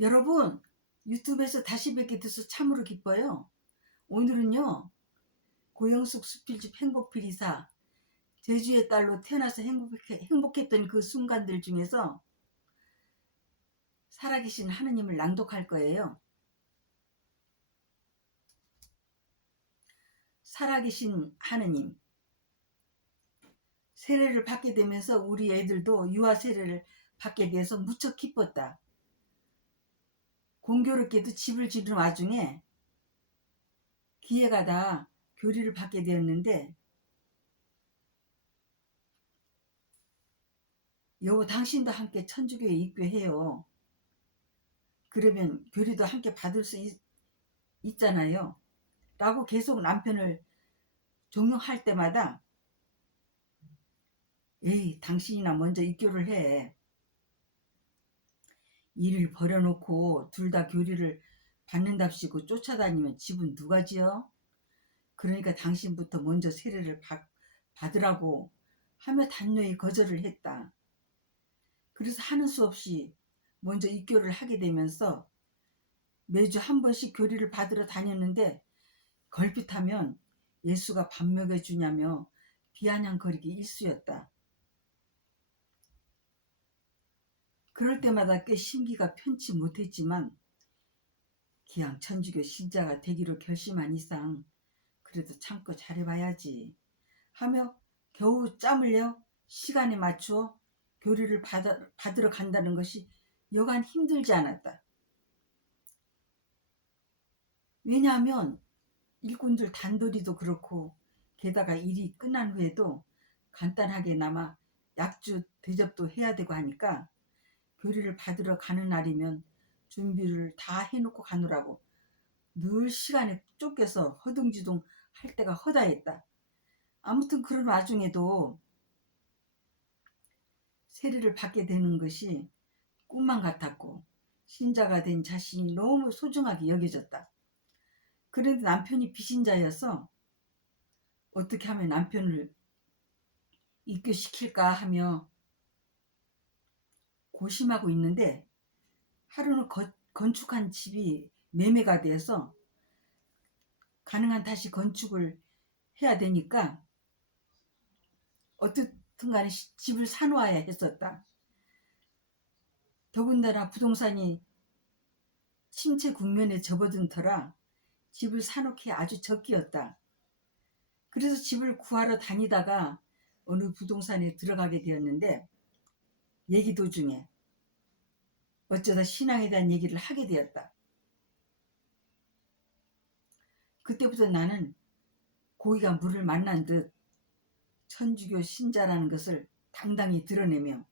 여러분, 유튜브에서 다시 뵙게 돼서 참으로 기뻐요. 오늘은요, 고영숙 수필집 행복필이사, 제주의 딸로 태어나서 행복했던 그 순간들 중에서 살아계신 하느님을 낭독할 거예요. 살아계신 하느님. 세례를 받게 되면서 우리 애들도 유아 세례를 받게 돼서 무척 기뻤다. 공교롭게도 집을 지르는 와중에 기회가 다 교리를 받게 되었는데, 여보 당신도 함께 천주교에 입교해요. 그러면 교리도 함께 받을 수 있잖아요. 라고 계속 남편을 종용할 때마다 에이 당신이나 먼저 입교를 해. 일을 버려놓고 둘 다 교리를 받는답시고 쫓아다니면 집은 누가 지어? 그러니까 당신부터 먼저 세례를 받으라고 하며 단호히 거절을 했다. 그래서 하는 수 없이 먼저 입교를 하게 되면서 매주 한 번씩 교리를 받으러 다녔는데 걸핏하면 예수가 밥 먹여주냐며 비아냥거리기 일쑤였다. 그럴 때마다 꽤 심기가 편치 못했지만 기왕 천주교 신자가 되기로 결심한 이상 그래도 참고 잘해봐야지 하며 겨우 짬을 내어 시간에 맞추어 교리를 받으러 간다는 것이 여간 힘들지 않았다. 왜냐하면 일꾼들 단돌이도 그렇고 게다가 일이 끝난 후에도 간단하게나마 약주 대접도 해야 되고 하니까 교리를 받으러 가는 날이면 준비를 다 해놓고 가느라고 늘 시간에 쫓겨서 허둥지둥 할 때가 허다했다. 아무튼 그런 와중에도 세례를 받게 되는 것이 꿈만 같았고 신자가 된 자신이 너무 소중하게 여겨졌다. 그런데 남편이 비신자여서 어떻게 하면 남편을 입교시킬까 하며 고심하고 있는데 하루는 건축한 집이 매매가 돼서 가능한 다시 건축을 해야 되니까 어떻든 간에 집을 사놓아야 했었다. 더군다나 부동산이 침체 국면에 접어든 터라 집을 사놓기 아주 적기였다. 그래서 집을 구하러 다니다가 어느 부동산에 들어가게 되었는데 얘기 도중에 어쩌다 신앙에 대한 얘기를 하게 되었다. 그때부터 나는 고기가 물을 만난 듯 천주교 신자라는 것을 당당히 드러내며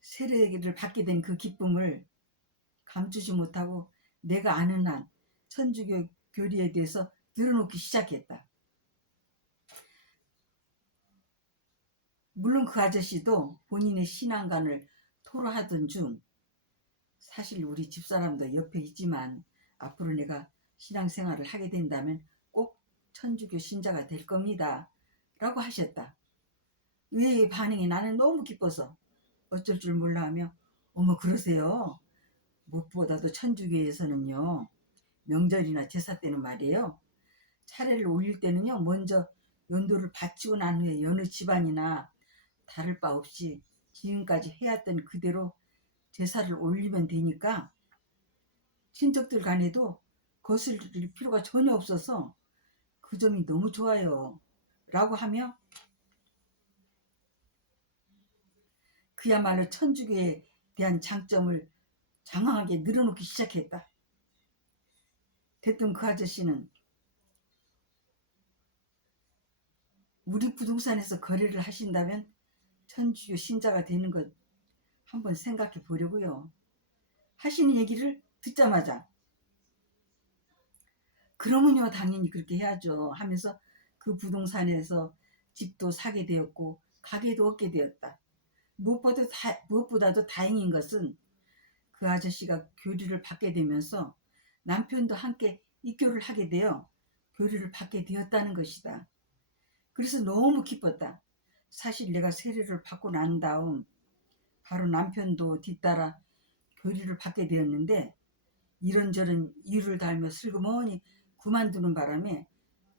세례를 받게 된 그 기쁨을 감추지 못하고 내가 아는 한 천주교 교리에 대해서 늘어놓기 시작했다. 물론 그 아저씨도 본인의 신앙관을 토로하던 중 사실 우리 집사람도 옆에 있지만 앞으로 내가 신앙생활을 하게 된다면 꼭 천주교 신자가 될 겁니다 라고 하셨다. 의외의 반응이 나는 너무 기뻐서 어쩔 줄 몰라 하며 어머 그러세요? 무엇보다도 천주교에서는요 명절이나 제사 때는 말이에요 차례를 올릴 때는요 먼저 연도를 바치고 난 후에 여느 집안이나 다를 바 없이 지금까지 해왔던 그대로 제사를 올리면 되니까 친척들 간에도 거슬릴 필요가 전혀 없어서 그 점이 너무 좋아요 라고 하며 그야말로 천주교에 대한 장점을 장황하게 늘어놓기 시작했다. 대뜸 그 아저씨는 우리 부동산에서 거래를 하신다면 천주교 신자가 되는 것 한번 생각해 보려고요 하시는 얘기를 듣자마자 그러면요 당연히 그렇게 해야죠 하면서 그 부동산에서 집도 사게 되었고 가게도 얻게 되었다. 무엇보다도 다행인 것은 그 아저씨가 교리를 받게 되면서 남편도 함께 입교를 하게 되어 교리를 받게 되었다는 것이다. 그래서 너무 기뻤다. 사실 내가 세례를 받고 난 다음 바로 남편도 뒤따라 교리를 받게 되었는데 이런저런 이유를 달며 슬그머니 그만두는 바람에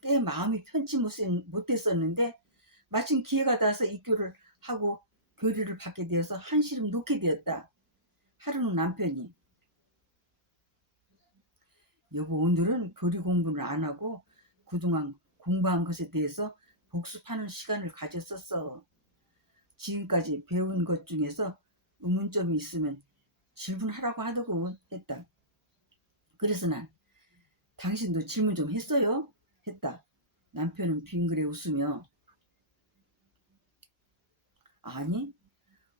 꽤 마음이 편치 못했었는데 마침 기회가 닿아서 입교를 하고 교리를 받게 되어서 한시름 놓게 되었다. 하루는 남편이 여보 오늘은 교리 공부를 안 하고 그동안 공부한 것에 대해서 복습하는 시간을 가졌었어. 지금까지 배운 것 중에서 의문점이 있으면 질문하라고 하더군 했다. 그래서 난 당신도 질문 좀 했어요? 했다. 남편은 빙그레 웃으며 아니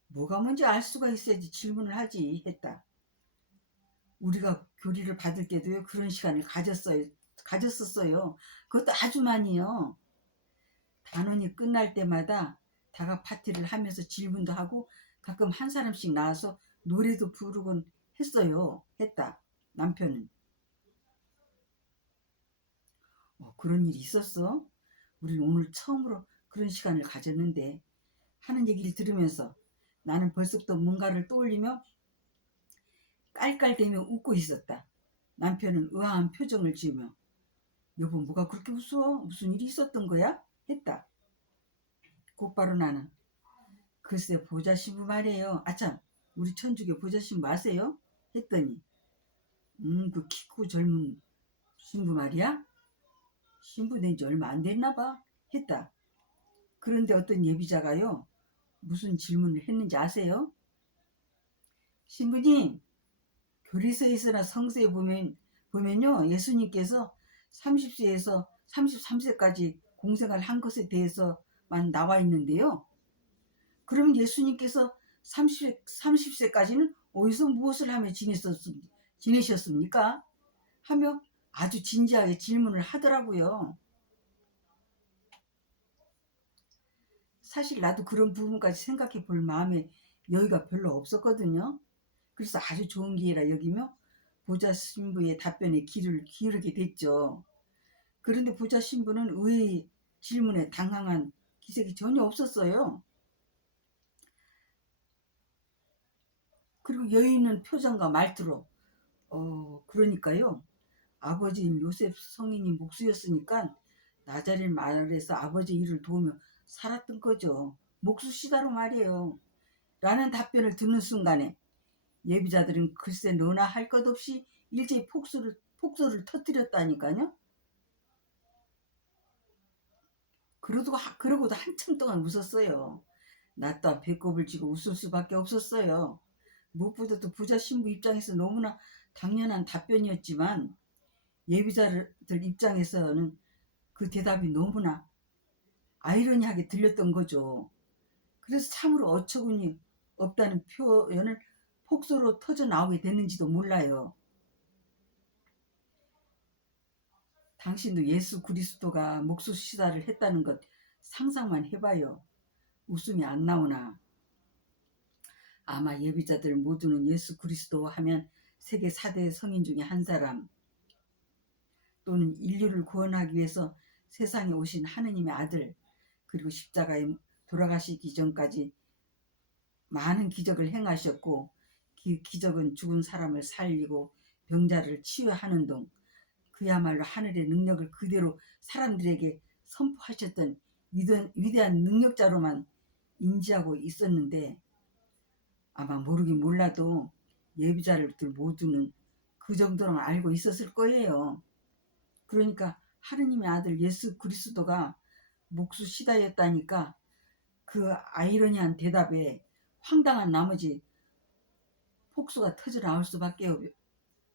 뭐가 뭔지 알 수가 있어야지 질문을 하지 했다. 우리가 교리를 받을 때도 그런 시간을 가졌었어요. 그것도 아주 많이요. 단원이 끝날 때마다 다각 파티를 하면서 질문도 하고 가끔 한 사람씩 나와서 노래도 부르곤 했어요. 했다. 남편은 그런 일이 있었어? 우리는 오늘 처음으로 그런 시간을 가졌는데 하는 얘기를 들으면서 나는 벌써부터 뭔가를 떠올리며 깔깔대며 웃고 있었다. 남편은 의아한 표정을 지으며 여보 뭐가 그렇게 웃어? 무슨 일이 있었던 거야? 했다. 곧바로 나는 글쎄 보자 신부 말이에요. 아참 우리 천주교 보자 신부 아세요? 했더니 그 키 크고 젊은 신부 말이야? 신부 된 지 얼마 안 됐나 봐 했다. 그런데 어떤 예비자가요 무슨 질문을 했는지 아세요? 신부님 교리서에서나 성서에 보면요 예수님께서 30세에서 33세까지 공생을 한 것에 대해서만 나와 있는데요. 그럼 예수님께서 30세까지는 어디서 무엇을 하며 지내셨습니까? 하며 아주 진지하게 질문을 하더라고요. 사실 나도 그런 부분까지 생각해 볼 마음에 여유가 별로 없었거든요. 그래서 아주 좋은 기회라 여기며 보좌 신부의 답변에 귀를 기울이게 됐죠. 그런데 보좌 신부는 의외의 질문에 당황한 기색이 전혀 없었어요. 그리고 여유 있는 표정과 말투로 그러니까요. 아버지인 요셉 성인이 목수였으니까 나자렛 마을에서 아버지 일을 도우며 살았던 거죠. 목수시다로 말이에요. 라는 답변을 듣는 순간에 예비자들은 글쎄 너나 할 것 없이 일제히 폭소를 터뜨렸다니까요. 그러고도 한참 동안 웃었어요. 나 또한 배꼽을 쥐고 웃을 수밖에 없었어요. 무엇보다도 부자 신부 입장에서 너무나 당연한 답변이었지만 예비자들 입장에서는 그 대답이 너무나 아이러니하게 들렸던 거죠. 그래서 참으로 어처구니 없다는 표현을 폭소로 터져 나오게 됐는지도 몰라요. 당신도 예수 그리스도가 목수시다를 했다는 것 상상만 해봐요. 웃음이 안 나오나. 아마 예비자들 모두는 예수 그리스도 하면 세계 4대 성인 중에 한 사람 또는 인류를 구원하기 위해서 세상에 오신 하느님의 아들 그리고 십자가에 돌아가시기 전까지 많은 기적을 행하셨고 그 기적은 죽은 사람을 살리고 병자를 치유하는 등 그야말로 하늘의 능력을 그대로 사람들에게 선포하셨던 위대한 능력자로만 인지하고 있었는데 아마 모르긴 몰라도 예비자들들 모두는 그 정도는 알고 있었을 거예요. 그러니까 하느님의 아들 예수 그리스도가 목수 시다였다니까 그 아이러니한 대답에 황당한 나머지 폭소가 터져 나올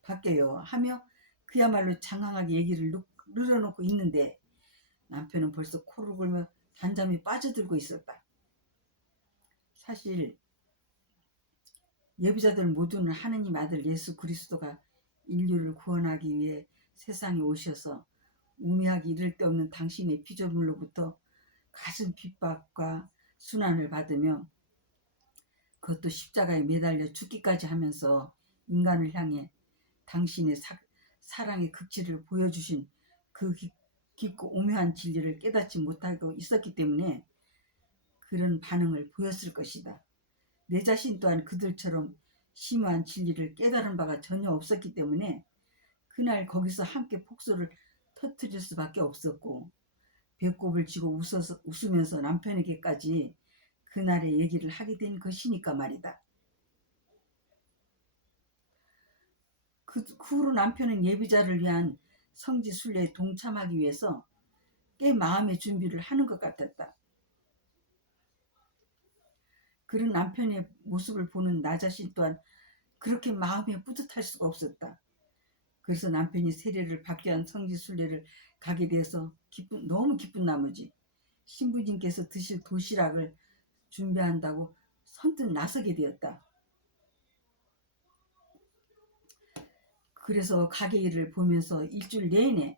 밖에요 하며 그야말로 장황하게 얘기를 늘어놓고 있는데 남편은 벌써 코를 골며 단잠이 빠져들고 있었다. 사실 예비자들 모두는 하느님 아들 예수 그리스도가 인류를 구원하기 위해 세상에 오셔서 우매하기 이를 데 없는 당신의 피조물로부터 가슴 핍박과 순환을 받으며 그것도 십자가에 매달려 죽기까지 하면서 인간을 향해 당신의 사랑의 극치를 보여주신 그 깊고 오묘한 진리를 깨닫지 못하고 있었기 때문에 그런 반응을 보였을 것이다. 내 자신 또한 그들처럼 심오한 진리를 깨달은 바가 전혀 없었기 때문에 그날 거기서 함께 폭소를 터뜨릴 수밖에 없었고, 배꼽을 쥐고 웃으면서 남편에게까지 그날의 얘기를 하게 된 것이니까 말이다. 그 후로 남편은 예비자를 위한 성지순례에 동참하기 위해서 꽤 마음의 준비를 하는 것 같았다. 그런 남편의 모습을 보는 나 자신 또한 그렇게 마음이 뿌듯할 수가 없었다. 그래서 남편이 세례를 받게 한 성지순례를 가게 돼서 너무 기쁜 나머지 신부님께서 드실 도시락을 준비한다고 선뜻 나서게 되었다. 그래서 가게 일을 보면서 일주일 내내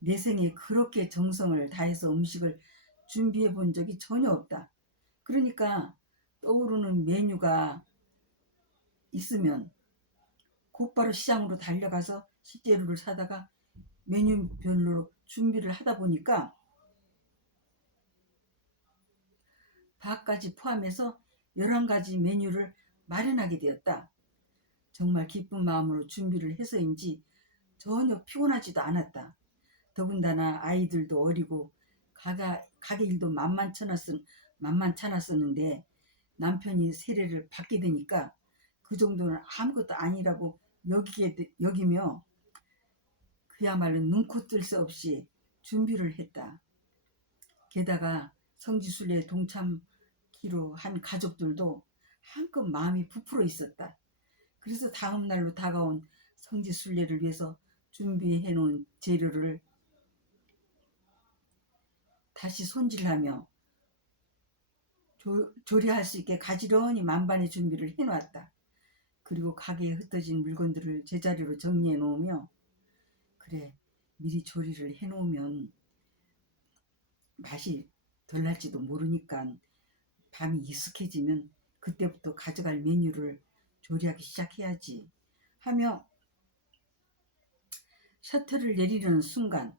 내 생에 그렇게 정성을 다해서 음식을 준비해 본 적이 전혀 없다. 그러니까 떠오르는 메뉴가 있으면 곧바로 시장으로 달려가서 식재료를 사다가 메뉴별로 준비를 하다 보니까 밥까지 포함해서 11가지 메뉴를 마련하게 되었다. 정말 기쁜 마음으로 준비를 해서인지 전혀 피곤하지도 않았다. 더군다나 아이들도 어리고 가게 일도 만만찮았었는데 남편이 세례를 받게 되니까 그 정도는 아무것도 아니라고 여기며 그야말로 눈코 뜰 새 없이 준비를 했다. 게다가 성지순례에 동참기로 한 가족들도 한껏 마음이 부풀어 있었다. 그래서 다음 날로 다가온 성지순례를 위해서 준비해 놓은 재료를 다시 손질하며 조리할 수 있게 가지런히 만반의 준비를 해놓았다. 그리고 가게에 흩어진 물건들을 제자리로 정리해 놓으며, 그래, 미리 조리를 해 놓으면 맛이 덜 날지도 모르니까 밤이 익숙해지면 그때부터 가져갈 메뉴를 조리하기 시작해야지 하며 셔터를 내리려는 순간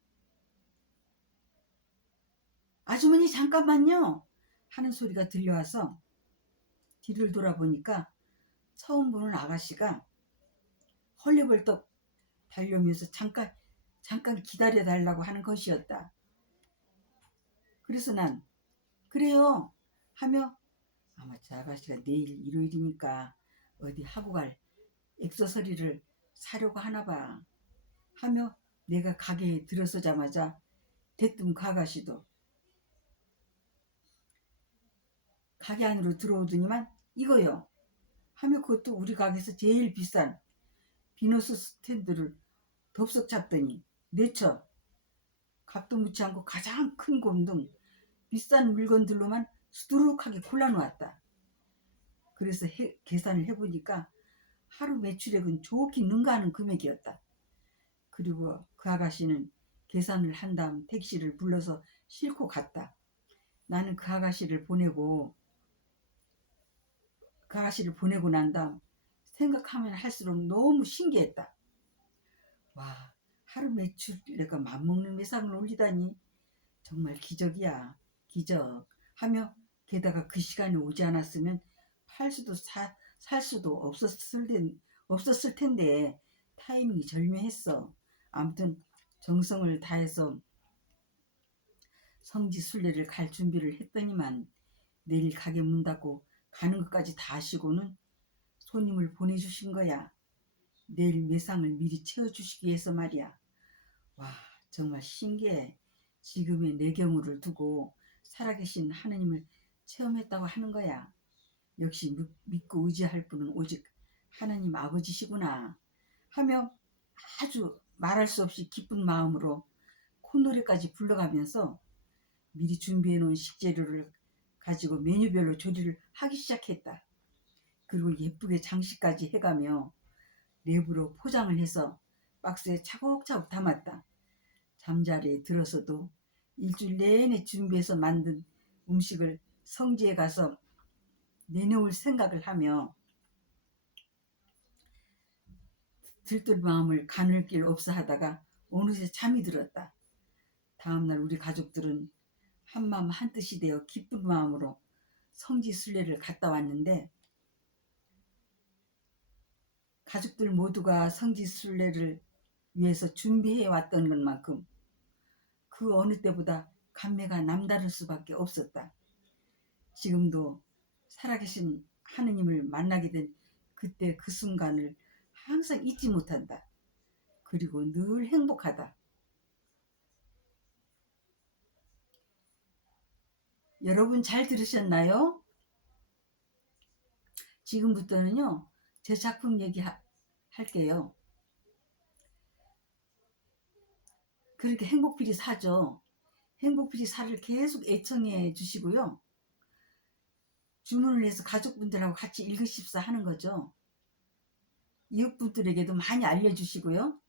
아주머니 잠깐만요 하는 소리가 들려와서 뒤를 돌아보니까 처음 보는 아가씨가 헐레벌떡 달려오면서 잠깐 기다려달라고 하는 것이었다. 그래서 난 그래요 하며 아마 저 아가씨가 내일 일요일이니까 어디 하고 갈 액세서리를 사려고 하나 봐 하며 내가 가게에 들어서자마자 대뜸 그 아가씨도 가게 안으로 들어오더니만 이거요 하며 그것도 우리 가게에서 제일 비싼 비너스 스탠드를 덥석 잡더니 내쳐 값도 묻지 않고 가장 큰 곰 등 비싼 물건들로만 수두룩하게 골라놓았다. 그래서 계산을 해보니까 하루 매출액은 좋긴 능가하는 금액이었다. 그리고 그 아가씨는 계산을 한 다음 택시를 불러서 싣고 갔다. 나는 그 아가씨를 보내고 난 다음 생각하면 할수록 너무 신기했다. 와, 하루 매출내가 맘먹는 매상을 올리다니 정말 기적이야. 기적 하며 게다가 그 시간에 오지 않았으면 살 수도 없었을 텐데 타이밍이 절묘했어. 아무튼 정성을 다해서 성지순례를 갈 준비를 했더니만 내일 가게 문 닫고 가는 것까지 다 하시고는 손님을 보내주신 거야. 내일 매상을 미리 채워주시기 위해서 말이야. 와, 정말 신기해. 지금의 내 경우를 두고 살아계신 하느님을 체험했다고 하는 거야. 역시 믿고 의지할 분은 오직 하나님 아버지시구나 하며 아주 말할 수 없이 기쁜 마음으로 콧노래까지 불러가면서 미리 준비해 놓은 식재료를 가지고 메뉴별로 조리를 하기 시작했다. 그리고 예쁘게 장식까지 해가며 랩으로 포장을 해서 박스에 차곡차곡 담았다. 잠자리에 들어서도 일주일 내내 준비해서 만든 음식을 성지에 가서 내놓을 생각을 하며 들뜰 마음을 가눌 길 없어 하다가 어느새 잠이 들었다. 다음날 우리 가족들은 한마음 한뜻이 되어 기쁜 마음으로 성지순례를 갔다 왔는데 가족들 모두가 성지순례를 위해서 준비해 왔던 것만큼 그 어느 때보다 감회가 남다를 수밖에 없었다. 지금도 살아계신 하느님을 만나게 된 그때 그 순간을 항상 잊지 못한다. 그리고 늘 행복하다. 여러분 잘 들으셨나요? 지금부터는요, 제 작품 얘기 할게요. 그렇게 행복필이 사죠. 행복필이 사를 계속 애청해 주시고요. 주문을 해서 가족분들하고 같이 읽으십사 하는 거죠. 이웃분들에게도 많이 알려주시고요.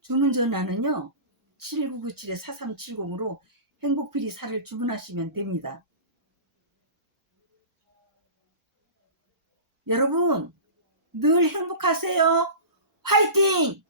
주문 전화는요, 7997-4370으로 행복필이 사를 주문하시면 됩니다. 여러분 늘 행복하세요. 화이팅!